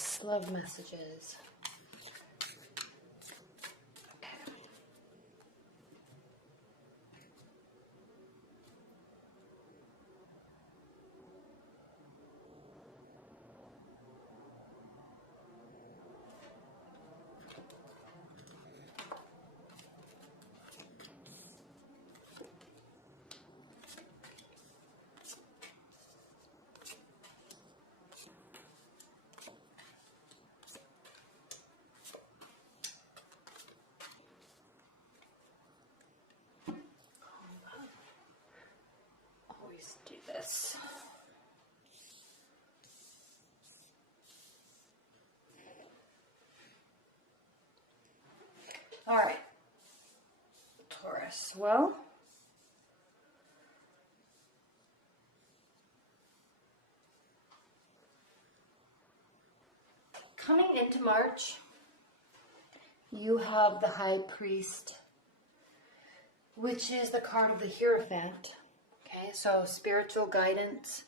Aries, love messages. Always do this. All right, Taurus. Well, coming into March, you have the High Priest, which is the card of the Hierophant. Okay, so spiritual guidance,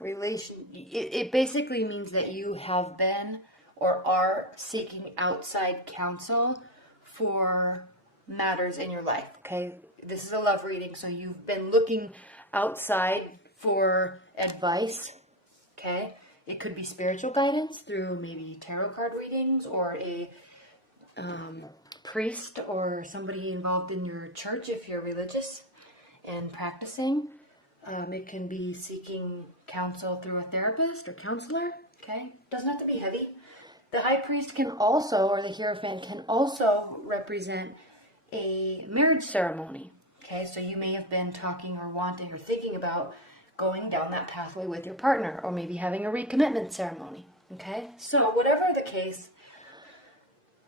it basically means that you have been or are seeking outside counsel for matters in your life. Okay, this is a love reading, so you've been looking outside for advice. Okay, it could be spiritual guidance through maybe tarot card readings, or a priest or somebody involved in your church if you're religious and practicing. It can be seeking counsel through a therapist or counselor. Okay, doesn't have to be heavy. The High Priest can also, or the Hierophant can also represent a marriage ceremony. Okay, so you may have been talking or wanting or thinking about going down that pathway with your partner, or maybe having a recommitment ceremony. Okay, so whatever the case,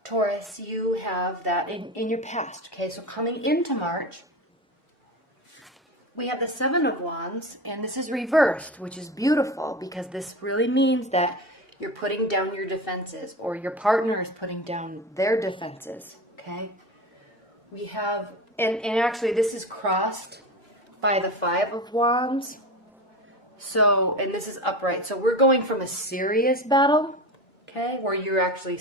Taurus, you have that in your past. Okay, so coming into March, we have the Seven of Wands, and this is reversed, which is beautiful because this really means that you're putting down your defenses, or your partner is putting down their defenses. Okay, we have, and actually this is crossed by the Five of Wands. So, and this is upright. So we're going from a serious battle, okay, where you're actually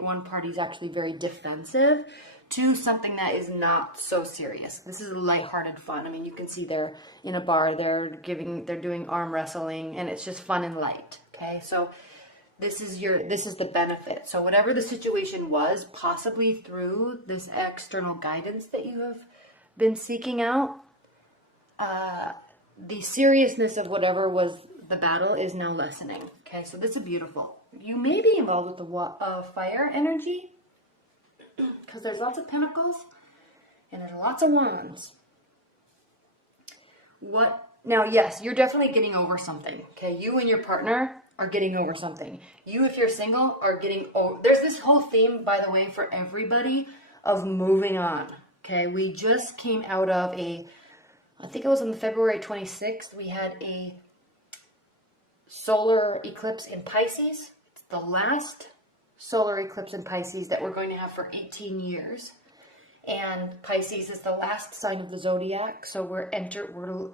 one party's actually very defensive, to something that is not so serious. This is lighthearted fun. I mean, you can see they're in a bar, they're doing arm wrestling, and it's just fun and light. Okay, so this is the benefit. So whatever the situation was, possibly through this external guidance that you have been seeking out, the seriousness of whatever was the battle is now lessening. Okay, so this is beautiful. You may be involved with the fire energy, because there's lots of pentacles and there's lots of wands. Now, yes, you're definitely getting over something. Okay, you and your partner are getting over something. You, if you're single, are getting over. There's this whole theme, by the way, for everybody of moving on. Okay, we just came out of I think it was on February 26th, we had a solar eclipse in Pisces. It's the last solar eclipse in Pisces that we're going to have for 18 years. And Pisces is the last sign of the zodiac. So we're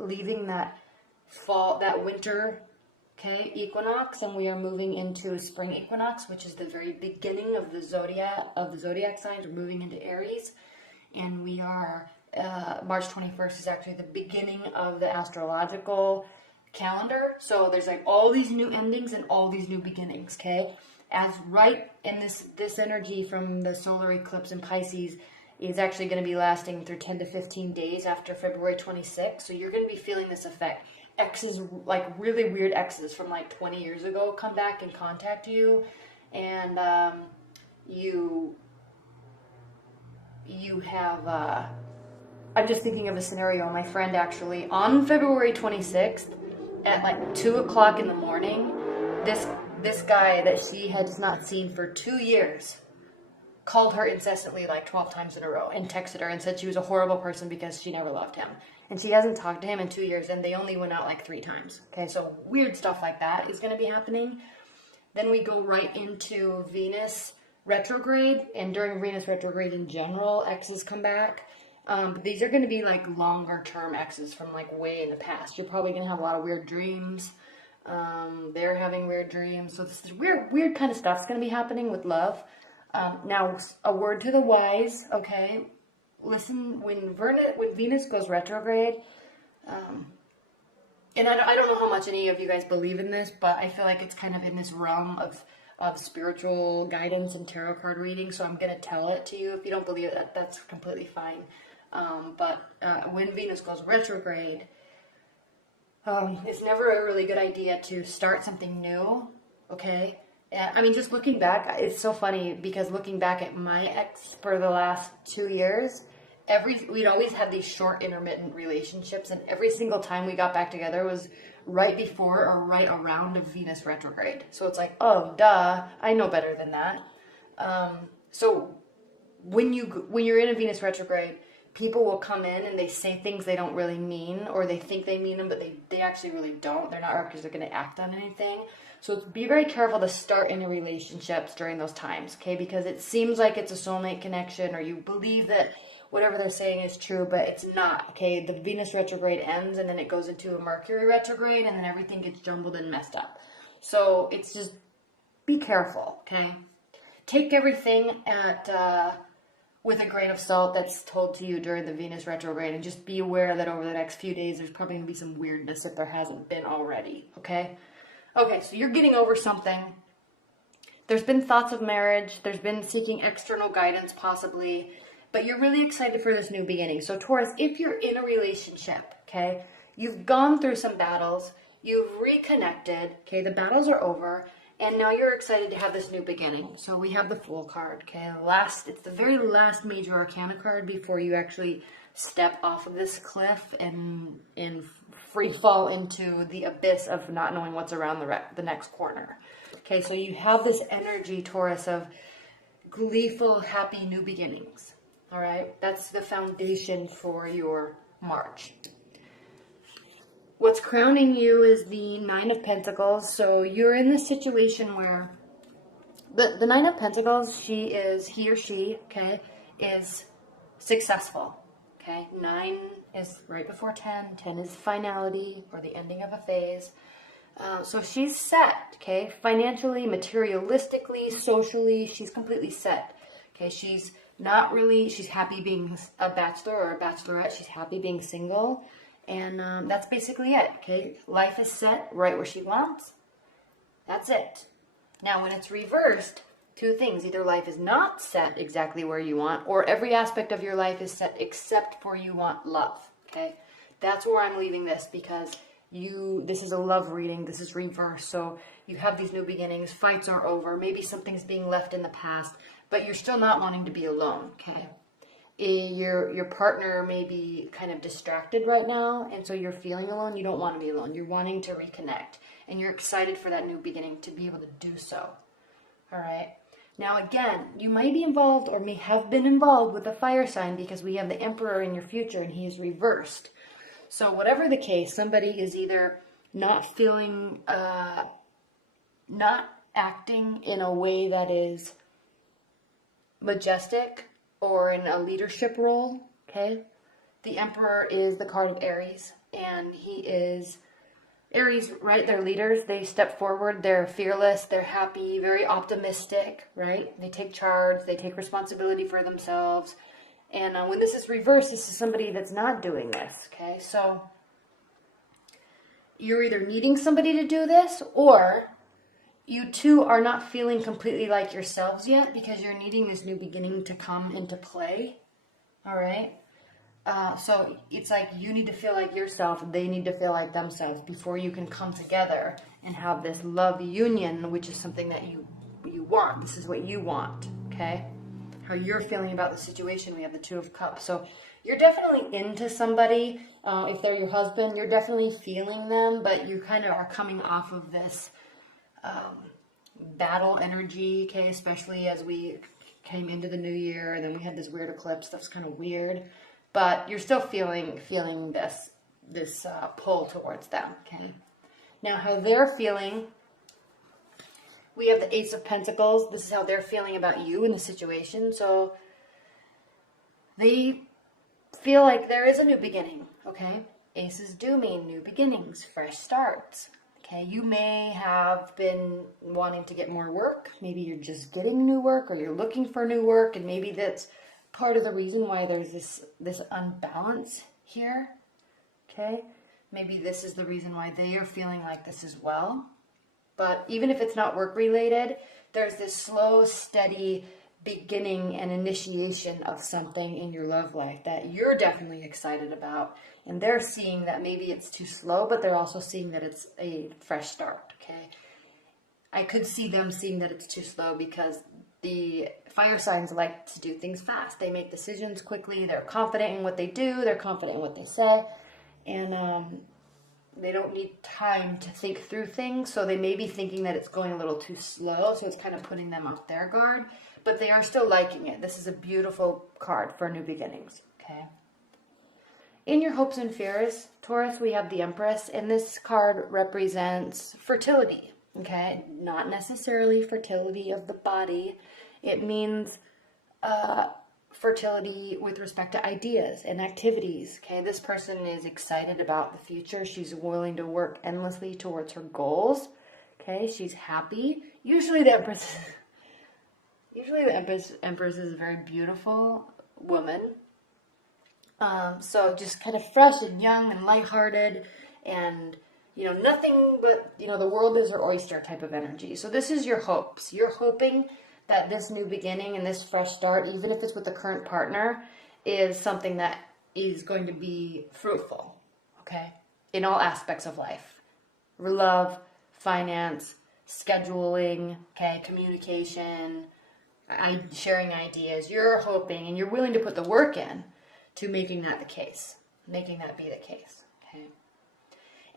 leaving that winter, okay, equinox, and we are moving into spring equinox, which is the very beginning of the zodiac signs. We're moving into Aries, and we are March 21st is actually the beginning of the astrological calendar. So there's like all these new endings and all these new beginnings, okay? As right in this energy from the solar eclipse in Pisces is actually going to be lasting through 10 to 15 days after February 26th. So you're going to be feeling this effect. Exes, like really weird exes from like 20 years ago, come back and contact you, and you have I'm just thinking of a scenario. My friend actually, on February 26th, at like 2 o'clock in the morning, this guy that she had not seen for 2 years called her incessantly like 12 times in a row and texted her and said she was a horrible person because she never loved him. And she hasn't talked to him in 2 years, and they only went out like 3 times. Okay, so weird stuff like that is going to be happening. Then we go right into Venus retrograde, and during Venus retrograde in general, exes come back. These are going to be like longer term exes from like way in the past. You're probably going to have a lot of weird dreams. They're having weird dreams. So this is weird kind of stuff's going to be happening with love. Now, a word to the wise, okay? Listen, when Venus goes retrograde, and I don't know how much any of you guys believe in this, but I feel like it's kind of in this realm of spiritual guidance and tarot card reading, so I'm going to tell it to you. If you don't believe it, that's completely fine. But when Venus goes retrograde, it's never a really good idea to start something new, okay? I mean, just looking back, it's so funny because looking back at my ex for the last 2 years, we'd always had these short intermittent relationships, and every single time we got back together was right before or right around a Venus retrograde. So it's like, oh, duh, I know better than that. So when you're in a Venus retrograde, people will come in and they say things they don't really mean, or they think they mean them, but they actually really don't. They're not because they're going to act on anything. So be very careful to start into relationships during those times, okay? Because it seems like it's a soulmate connection, or you believe that whatever they're saying is true, but it's not, okay? The Venus retrograde ends, and then it goes into a Mercury retrograde, and then everything gets jumbled and messed up. So it's just, be careful, okay? Take everything with a grain of salt that's told to you during the Venus retrograde, and just be aware that over the next few days, there's probably going to be some weirdness if there hasn't been already, okay? Okay, so you're getting over something. There's been thoughts of marriage. There's been seeking external guidance, possibly. But you're really excited for this new beginning. So Taurus, if you're in a relationship, okay, you've gone through some battles. You've reconnected, okay, the battles are over. And now you're excited to have this new beginning. So we have the Fool card, okay? It's the very last major arcana card before you actually step off of this cliff and free fall into the abyss of not knowing what's around the next corner. Okay, so you have this energy, Taurus, of gleeful, happy new beginnings. All right, that's the foundation for your March. What's crowning you is the Nine of Pentacles. So you're in this situation where the Nine of Pentacles, he or she, okay, is successful. Okay, 9 is right before 10. 10 is finality or the ending of a phase. So she's set, okay, financially, materialistically, socially, she's completely set. Okay, she's happy being a bachelor or a bachelorette. She's happy being single. And that's basically it, okay? Life is set right where she wants. That's it. Now, when it's reversed, two things. Either life is not set exactly where you want, or every aspect of your life is set except for you want love, okay? That's where I'm leaving this, because this is a love reading. This is reverse. So you have these new beginnings. Fights are over. Maybe something's being left in the past, but you're still not wanting to be alone, okay? Your partner may be kind of distracted right now, and so you're feeling alone. You don't want to be alone. You're wanting to reconnect, and you're excited for that new beginning to be able to do so. All right. Now, again, you might be involved or may have been involved with a fire sign, because we have the Emperor in your future, and he is reversed. So whatever the case, somebody is either not feeling, not acting in a way that is majestic, or in a leadership role, okay? The Emperor is the card of Aries, and Aries, right? They're leaders. They step forward. They're fearless. They're happy, very optimistic, right? They take charge. They take responsibility for themselves. And when this is reversed, this is somebody that's not doing this, okay? So you're either needing somebody to do this, or you two are not feeling completely like yourselves yet, because you're needing this new beginning to come into play. All right. So it's like you need to feel like yourself. They need to feel like themselves before you can come together and have this love union, which is something that you want. This is what you want. Okay. How you're feeling about the situation. We have the Two of Cups. So you're definitely into somebody. If they're your husband, you're definitely feeling them, but you kind of are coming off of this battle energy, okay, especially as we came into the new year, and then we had this weird eclipse. That's kind of weird, but you're still feeling this pull towards them, okay? Now, how they're feeling, we have the Ace of Pentacles. This is how they're feeling about you in the situation. So they feel like there is a new beginning, okay? Aces do mean new beginnings, fresh starts. Okay, you may have been wanting to get more work. Maybe you're just getting new work, or you're looking for new work, and maybe that's part of the reason why there's this unbalance here. Okay, maybe this is the reason why they are feeling like this as well. But even if it's not work related, there's this slow, steady beginning and initiation of something in your love life that you're definitely excited about. And they're seeing that maybe it's too slow, but they're also seeing that it's a fresh start, okay? I could see them seeing that it's too slow because the fire signs like to do things fast. They make decisions quickly. They're confident in what they do. They're confident in what they say. And they don't need time to think through things. So they may be thinking that it's going a little too slow. So it's kind of putting them off their guard. But they are still liking it. This is a beautiful card for new beginnings, okay? In your hopes and fears, Taurus, we have the Empress, and this card represents fertility, okay? Not necessarily fertility of the body. It means fertility with respect to ideas and activities, okay? This person is excited about the future. She's willing to work endlessly towards her goals, okay? She's happy. Usually the Empress is a very beautiful woman. So just kind of fresh and young and lighthearted and, you know, nothing but, you know, the world is her oyster type of energy. So this is your hopes. You're hoping that this new beginning and this fresh start, even if it's with the current partner, is something that is going to be fruitful, okay? In all aspects of life. Love, finance, scheduling, okay, communication, sharing ideas. You're hoping and you're willing to put the work in to making that the case, making that be the case, okay?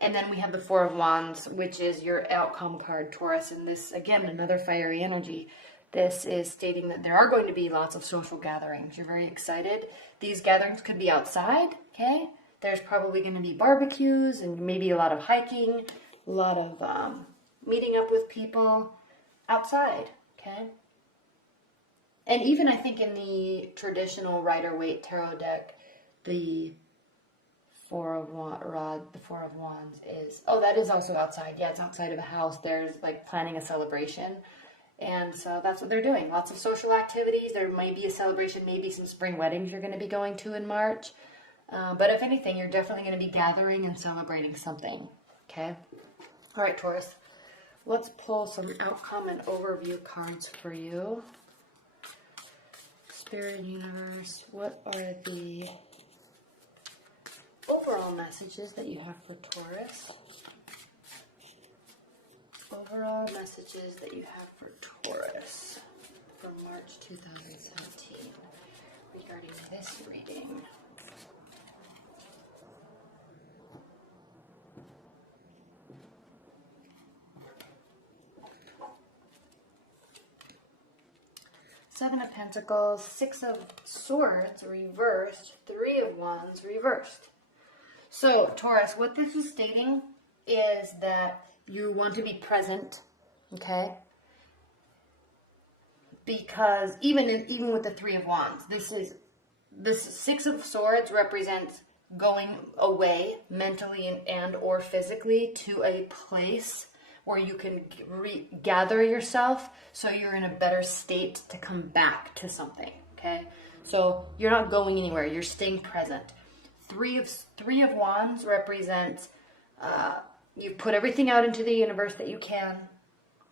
And then we have the Four of Wands, which is your outcome card, Taurus, and this, again, another fiery energy. This is stating that there are going to be lots of social gatherings. You're very excited. These gatherings could be outside, okay? There's probably going to be barbecues and maybe a lot of hiking, a lot of meeting up with people outside, okay? And even I think in the traditional Rider-Waite tarot deck, the Four of Wands is, oh, that is also outside. Yeah, it's outside of a house. There's like planning a celebration. And so that's what they're doing. Lots of social activities. There might be a celebration, maybe some spring weddings you're going to be going to in March. But if anything, you're definitely going to be gathering and celebrating something. Okay? All right, Taurus. Let's pull some outcome and overview cards for you. Spirit Universe, what are the overall messages that you have for Taurus? Overall messages that you have for Taurus from March 2017 regarding this reading. Seven of Pentacles, Six of Swords reversed, Three of Wands reversed. So, Taurus, what this is stating is that you want to be present, okay? Because even with the Three of Wands, this Six of Swords represents going away mentally and or physically to a place where you can gather yourself so you're in a better state to come back to something, okay? So you're not going anywhere, you're staying present. Three of Wands represents you've put everything out into the universe that you can,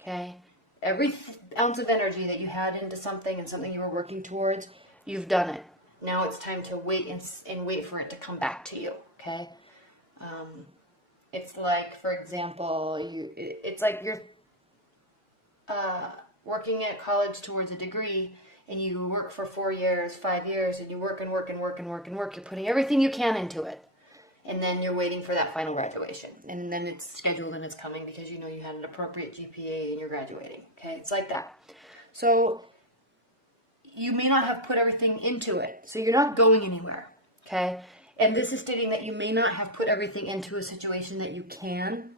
okay? Every ounce of energy that you had into something and something you were working towards, you've done it. Now it's time to wait and wait for it to come back to you, okay? It's like, for example, it's like you're working at college towards a degree, and you work for 4 years, 5 years, and you work and work and work and work and work. You're putting everything you can into it. And then you're waiting for that final graduation. And then it's scheduled and it's coming because you know you had an appropriate GPA and you're graduating. Okay, it's like that. So you may not have put everything into it. So you're not going anywhere. Okay? And this is stating that you may not have put everything into a situation that you can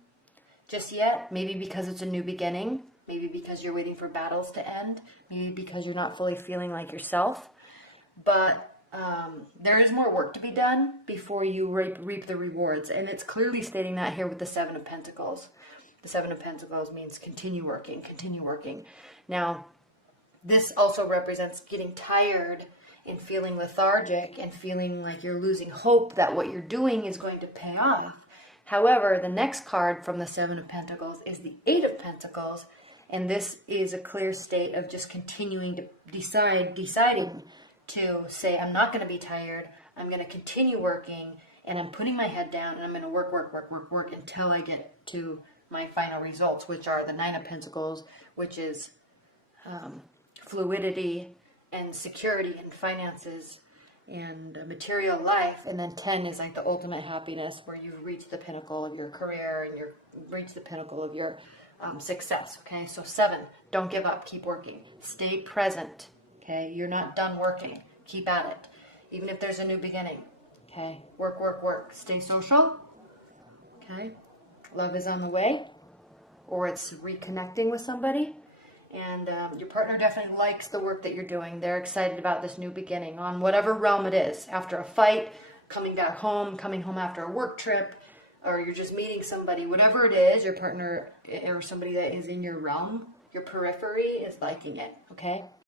just yet. Maybe because it's a new beginning. Maybe because you're waiting for battles to end. Maybe because you're not fully feeling like yourself. But there is more work to be done before you reap the rewards. And it's clearly stating that here with the Seven of Pentacles. The Seven of Pentacles means continue working, continue working. Now, this also represents getting tired and feeling lethargic and feeling like you're losing hope that what you're doing is going to pay off. However, the next card from the Seven of Pentacles is the Eight of Pentacles, and this is a clear state of just continuing to deciding to say, I'm not going to be tired, I'm going to continue working, and I'm putting my head down, and I'm going to work until I get to my final results, which are the Nine of Pentacles, which is fluidity and security and finances and material life. And then 10 is like the ultimate happiness, where you've reached the pinnacle of your career and you've reached the pinnacle of your success. Okay, so 7, don't give up, keep working, stay present. Okay, you're not done working, keep at it, even if there's a new beginning. Okay, work, stay social. Okay, love is on the way, or it's reconnecting with somebody. And your partner definitely likes the work that you're doing. They're excited about this new beginning on whatever realm it is. After a fight, coming back home, coming home after a work trip, or you're just meeting somebody, whatever it is, your partner or somebody that is in your realm, your periphery is liking it, okay?